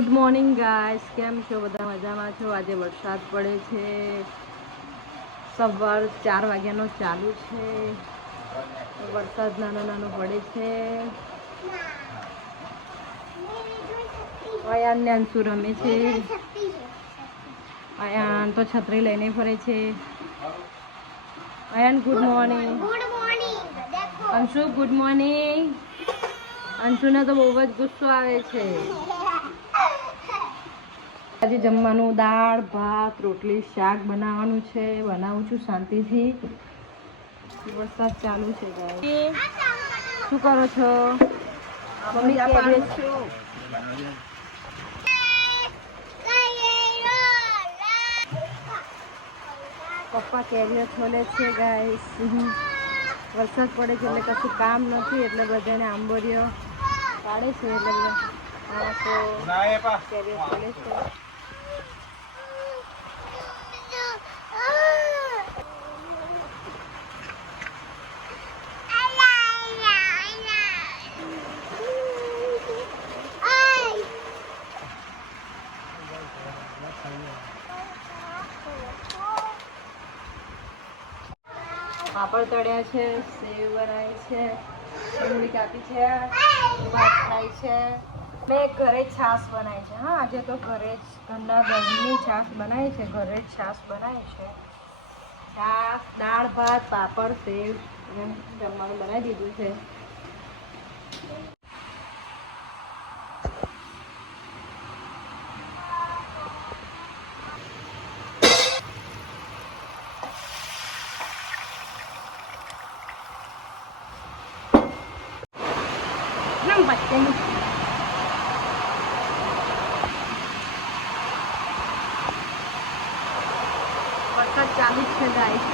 Good morning guys, કેમ છો? બધા મજામાં છો? આજે વરસાદ પડે છે. સવાર 4 વાગ્યાનો ચાલુ છે. વરસાદ નાનો નાનો પડે છે. અયાન ને અંશુ રમે છે. અયાન તો છત્રી લઈને ફરે છે. Ayaan good morning. Anshu good morning. અંશુને તો બહુ જ ગુસ્સો આવે છે. આજે જમવાનું દાળ ભાત રોટલી શાક બનાવવાનું છે. બનાવું છું શાંતિથી. વરસાદ ચાલુ છે ગાઈસ. શું કરો છો? મમ્મી કેરીઓ છું. પપ્પા કેરીઓ છોલે છે ગાઈસ. વરસાદ પડે છે એટલે કશું કામ નથી, એટલે બધાને આંબોરીઓ પાડે છે. એટલે માણસો કેરીઓ છોલે છે. પાપડ તળ્યા છે, સેવ બનાવી છે, ડુંગળી કાપી છે, ભાત ખાય છે. મેં ઘરે છાશ બનાવી છે. હા, આજે તો ઘરે જ ઘરના દહીંની છાશ બનાવી છે. ઘરે જ છાશ બનાવી છે. છાશ, દાળ ભાત, પાપડ, સેવ જમવાનું બનાવી દીધું છે. વરસાદ ચાલુ જ છે ગાઈસ.